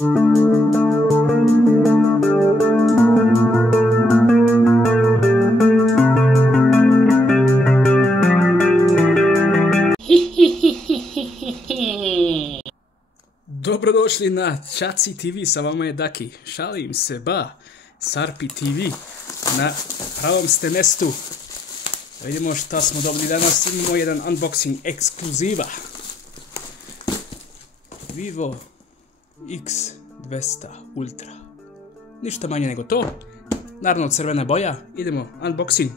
Dobrodošli na Čaci TV, sa vama je Daki. Šalim se, ba, Sarpi TV, na pravom ste mestu. Vidimo šta smo dobili danas, imamo jedan unboxing ekskluziva. Vivo X200 Ultra. Ništa manje nego to, naravno crvena boja, idemo unboxing.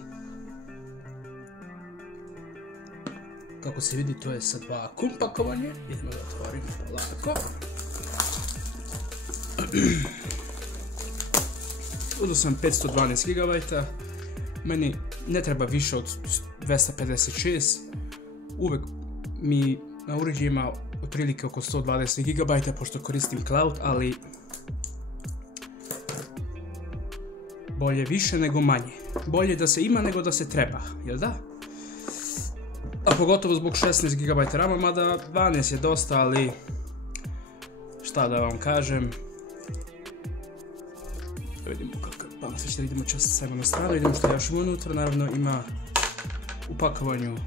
Kako se vidi, to je sa vakuum pakovanje. Idemo da otvorimo polako. Uzeo sam 512 GB. Meni ne treba više od 256. Uvek mi na uređajima otprilike oko 120 GB, pošto koristim cloud, ali bolje više nego manje. Bolje da se ima nego da se treba, jel da? A pogotovo zbog 16 GB RAM-a, mada 12 je dosta, ali šta da vam kažem. Da vidimo kakav pamflet, da idemo čast samo na stranu, idemo što još unutra, naravno ima u pakovanju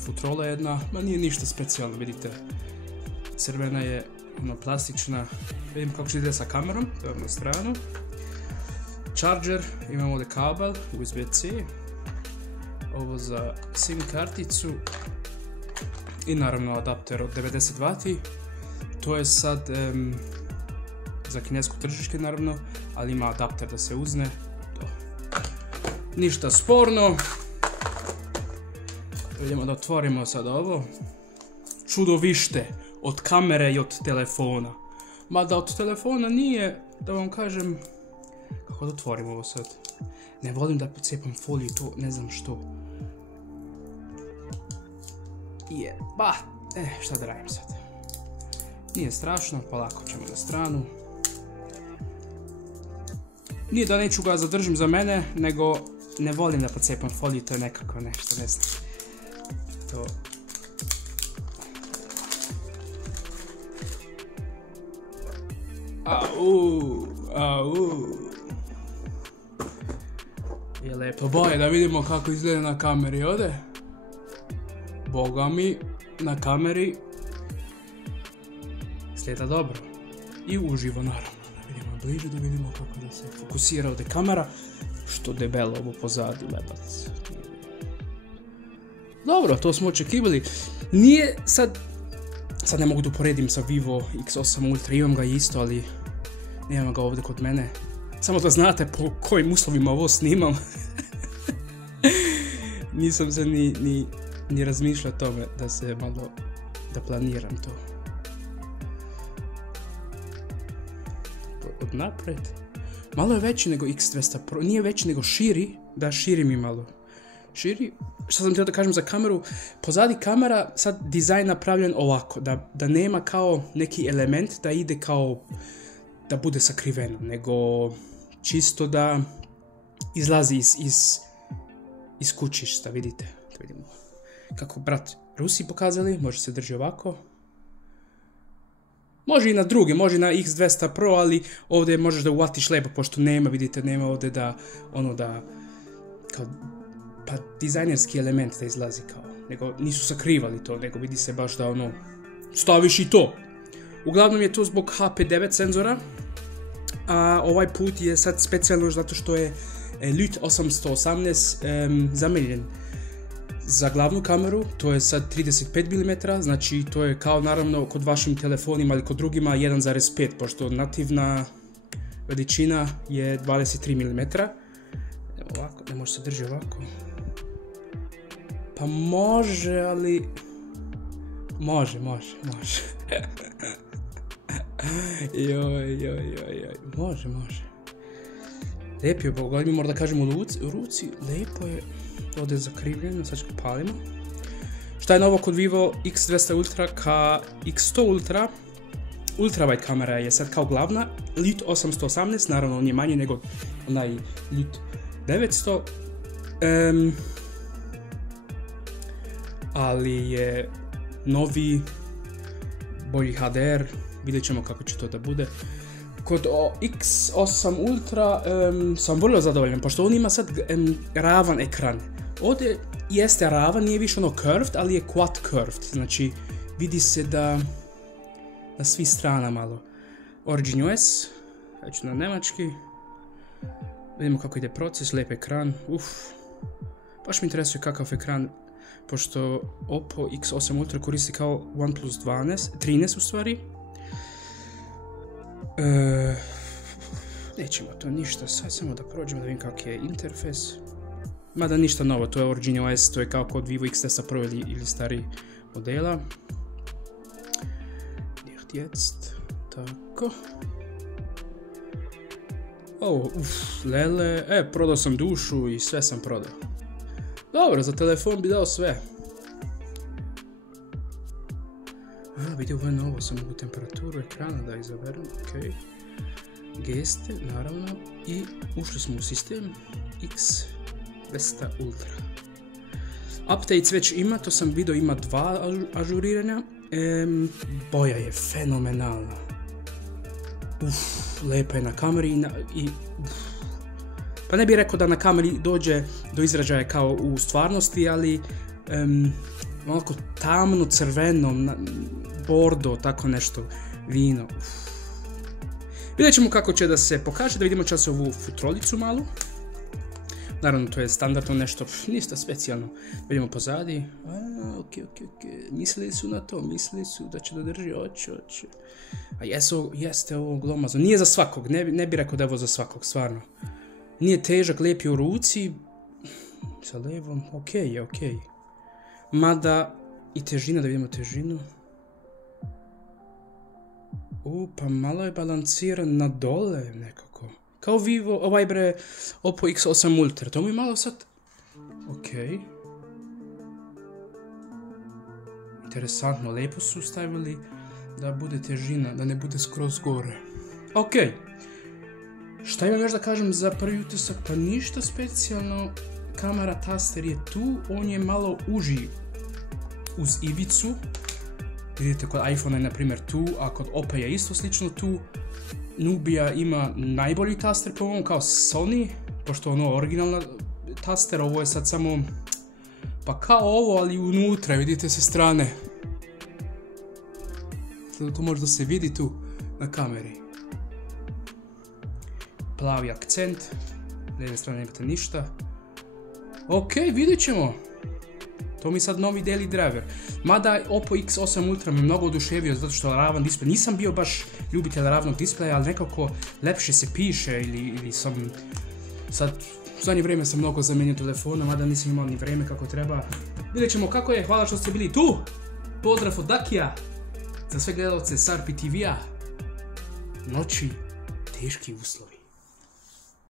futrola jedna, ma nije ništa specijalno, vidite, crvena je, ono plastična, vidimo kako će ide sa kamerom, to je na stranu. Charger, imamo ovdje kabel, USB-C, ovo za SIM karticu i naravno adapter od 90 W. To je sad za kinesko tržište naravno, ali ima adapter da se uzne. Ništa sporno. Vidimo da otvorimo sad ovo. Čudovište od kamere i od telefona. Mada od telefona nije, da vam kažem, kako da otvorimo ovo sad. Ne volim da pocepam foliju, to ne znam što. Šta da radim sad. Nije strašno, polako ćemo na stranu. Nije da neću ga zadržim za mene, nego ne volim da pocepam foliju, to je nekako nešto, ne znam. To... Je lepo boje, da vidimo kako izgleda na kameri ovdje. Boga mi, na kameri izgleda dobro. I uživo naravno. Da vidimo bliže, da vidimo kako da se fokusira ovdje kamera. Što debelo ovo pozadi, lebac. Dobro, to smo očekivali. Nije sad ne mogu da uporedim sa Vivo X8 Ultra, imam ga isto, ali nemam ga ovdje kod mene. Samo da znate po kojim uslovima ovo snimam. Nisam se ni razmišljao o tome da se malo, da planiram to. Od napred. Malo je veći nego X200 Pro, nije veći nego širi, da širi mi malo. Širi, što sam htio da kažem za kameru, pozadi kamera sad dizajn napravljen ovako, da nema kao neki element da ide kao, da bude sakriveno, nego čisto da izlazi iz kućišta, vidite, da vidimo. Kako brat Rusi pokazali, može se drži ovako. Može i na druge, može i na X200 Pro, ali ovdje možeš da uvatiš lepo, pošto nema, vidite, nema ovdje da, kao, pa dizajnerski element da izlazi kao, nego nisu sakrivali to, nego vidi se baš da staviš i to. Uglavnom je to zbog HP9 senzora, a ovaj put je sad specijalno zato što je LUT 818 zamenjen za glavnu kameru, to je sad 35 mm, znači to je kao naravno kod vašim telefonima ili kod drugima 1,5, pošto nativna veličina je 23 mm. Ovako, ne može se drži ovako. Pa može, ali... Može. Može. Lijepo je, Boga, mi mora da kažemo u ruci, lijepo je. Ovdje je zakrivljeno, sad ćemo palimo. Šta je novo kod Vivo X200 Ultra ka X100 Ultra? Ultrawide kamera je sad kao glavna, LUT 818, naravno on je manji nego onaj LUT 900. Ali je novi, bolji HDR, vidjet ćemo kako će to da bude. kod X8 Ultra sam vrlo zadovoljan, pošto on ima sad ravan ekran. Ovdje jeste ravan, nije više ono curved, ali je quad curved, znači vidi se da na svih strana malo. Origin OS, ja ću na njemački, vidimo kako ide proces, lijep ekran, baš mi interesuje kakav ekran, pošto Oppo X8 Ultra koristi kao OnePlus 13 u stvari. Nećemo to ništa, sad samo da prođemo da vidim kak je interfejs. Mada ništa novo, to je Origin OS, to je kao kod Vivo X10 Pro ili stariji modela. Jetzt, tako. Lele, prodao sam dušu i sve sam prodao. Dobro, za telefon bi dao sve. Vidi, ovo je novo, sam mogu temperaturu ekrana da izaberem, ok. Geste, naravno, i ušli smo u sistem X200 Ultra. Updates već ima, to sam vidio, ima 2 ažuriranja. Boja je fenomenalna. Lepa je na kameri pa ne bih rekao da na kameri dođe do izražaja kao u stvarnosti, ali onako tamno crveno, bordo, tako nešto, vino. Vidjet ćemo kako će da se pokaže, da vidimo čas ovu futrolicu malu. Naravno, to je standardno nešto, ništa specijalno. Vidimo pozadi. Ok. Mislili su na to, mislili su da će da drži, oće. A jeste ovo glomazno. Nije za svakog, ne bi rekao da je ovo za svakog, stvarno. Nije težak, lijep je u ruci. Sa levom, ok. Mada i težina, da vidimo težinu. Pa malo je balanciran na dole nekako. Kao Vivo, Oppo X8 Ultra, to mi je malo sad... Ok. Interesantno, lijepo su stavili da bude težina, da ne bude skroz gore. Ok. Šta imam još da kažem za prvi utisak? Pa ništa specijalno. Kamera taster je tu, on je malo uži uz ivicu. Vidite, kod iPhone je na primjer tu, a kod Oppa je isto slično tu. Nubia ima najbolji taster po ovom, kao Sony, pošto ono originalna taster, ovo je sad samo, pa kao ovo, ali unutra, vidite sa strane. To možda se vidi tu na kameri. Plavi akcent, s lijeve strane nemate ništa. Ok, vidjet ćemo. To mi je sad novi daily driver. Mada Oppo X8 Ultra me mnogo oduševio zato što je ravan displej. Nisam bio baš ljubitelj ravnog displeja, ali nekako lepše se piše ili sam... Sad, u zadnje vrijeme sam mnogo zamenio telefona, mada nisam imao ni vrijeme kako treba. Vidjet ćemo kako je, hvala što ste bili tu. Pozdrav od Dakija. Za sve gledalce Sarpi TV-a. Noći, teški uslovi.